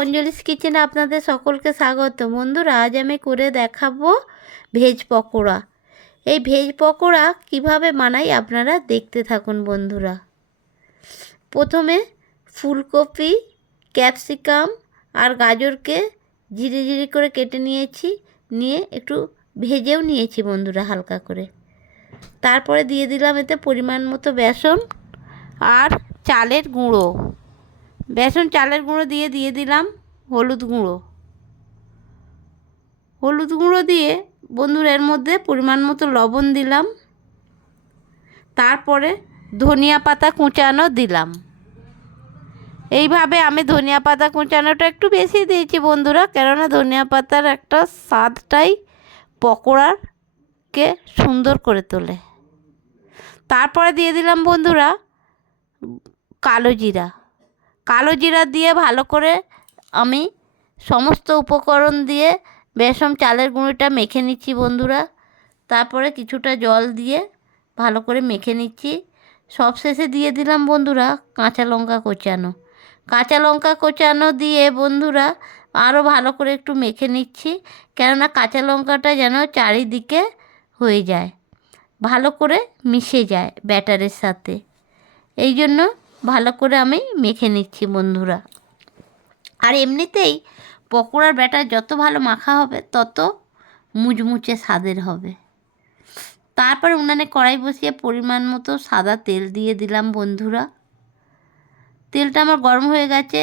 অঞ্জলিস কিচেনে আপনাদের সকলকে স্বাগত। বন্ধুরা, আজ আমি করে দেখাবো ভেজ পকোড়া। এই ভেজ পকোড়া কিভাবে বানাই আপনারা দেখতে থাকুন বন্ধুরা। প্রথমে ফুলকপি, ক্যাপসিকাম আর গাজরকে ঝিরি ঝিরি করে কেটে নিয়েছি, নিয়ে একটু ভেজেও নিয়েছি বন্ধুরা হালকা করে। তারপরে দিয়ে দিলাম এতে পরিমাণ মতো বেসন আর চালের গুঁড়ো। বেসন চালের গুঁড়ো দিয়ে দিলাম হলুদ গুঁড়ো দিয়ে বন্ধুরা এর মধ্যে পরিমাণ মতো লবণ দিলাম। তারপরে ধনিয়া পাতা কুচানো দিলাম। এইভাবে আমি ধনিয়া পাতা কুচানোটা একটু বেশি দিয়েছি বন্ধুরা, কেননা ধনিয়া পাতার একটা স্বাদটাই পকোড়াকে সুন্দর করে তোলে। তারপরে দিয়ে দিলাম বন্ধুরা কালো জিরা দিয়ে ভালো করে আমি সমস্ত উপকরণ দিয়ে বেসন চালের গুঁড়োটা মেখে নিচ্ছি বন্ধুরা। তারপরে কিছুটা জল দিয়ে ভালো করে মেখে নিচ্ছি। সবশেষে দিয়ে দিলাম বন্ধুরা কাঁচা লঙ্কা কোচানো দিয়ে বন্ধুরা আরও ভালো করে একটু মেখে নিচ্ছি, কেননা কাঁচা লঙ্কাটা যেন চারিদিকে হয়ে যায়, ভালো করে মিশে যায় ব্যাটারের সাথে। এই জন্য ভালো করে আমি মেখে নিচ্ছি বন্ধুরা। আর এমনিতেই পকোড়ার ব্যাটার যত ভালো মাখা হবে তত মুচমুচে স্বাদের হবে। তারপর উনানে কড়াই বসিয়ে পরিমাণ মতো সাদা তেল দিয়ে দিলাম বন্ধুরা। তেলটা আমার গরম হয়ে গেছে।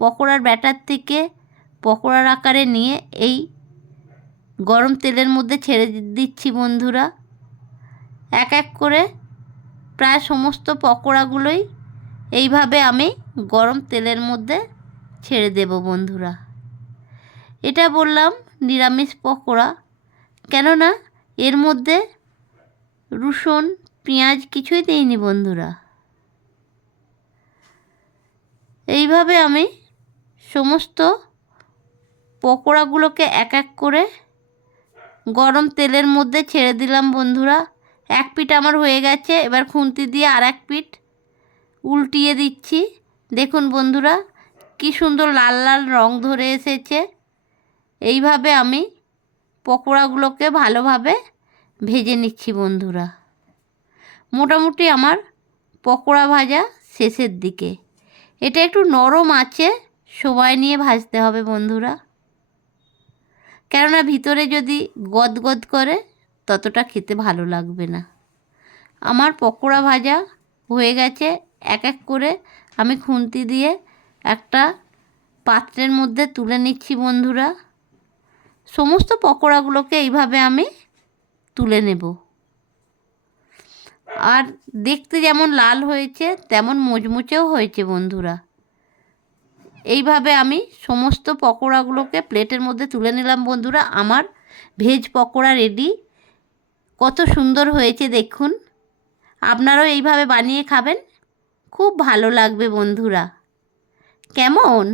পকোড়ার ব্যাটার থেকে পকোড়ার আকারে নিয়ে এই গরম তেলের মধ্যে ছেড়ে দিচ্ছি বন্ধুরা। এক এক করে প্রায় সমস্ত পকোড়াগুলোই এইভাবে আমি গরম তেলের মধ্যে ছেড়ে দেব বন্ধুরা। এটা বললাম নিরামিষ পকোড়া, কেননা এর মধ্যে রসুন পেঁয়াজ কিছুই দিইনি বন্ধুরা। এইভাবে আমি সমস্ত পকোড়াগুলোকে এক এক করে গরম তেলের মধ্যে ছেড়ে দিলাম বন্ধুরা। এক পিঠ আমার হয়ে গেছে, এবার খুন্তি দিয়ে আর এক পিঠ উল্টিয়ে দিচ্ছি। দেখুন বন্ধুরা কি সুন্দর লাল লাল রং ধরে এসেছে। এইভাবে আমি পকোড়াগুলোকে ভালোভাবে ভেজে নিচ্ছি বন্ধুরা। মোটামুটি আমার পকোড়া ভাজা শেষের দিকে। এটা একটু নরম আছে সময় নিয়ে ভাজতে হবে বন্ধুরা, কেননা ভিতরে যদি গদগদ করে ততটা খেতে ভালো লাগবে না। আমার পকোড়া ভাজা হয়ে গেছে। এক এক করে আমি খুন্তি দিয়ে একটা পাত্রের মধ্যে তুলে নিচ্ছি বন্ধুরা। সমস্ত পকোড়াগুলোকে এইভাবে আমি তুলে নেব। আর দেখতে যেমন লাল হয়েছে তেমন মুচমুচেও হয়েছে বন্ধুরা। এইভাবে আমি সমস্ত পকোড়াগুলোকে প্লেটের মধ্যে তুলে নিলাম বন্ধুরা। আমার ভেজ পকোড়া রেডি। কত সুন্দর হয়েছে দেখুন। আপনারাও এইভাবে বানিয়ে খাবেন, খুব ভালো লাগবে বন্ধুরা। কেমন?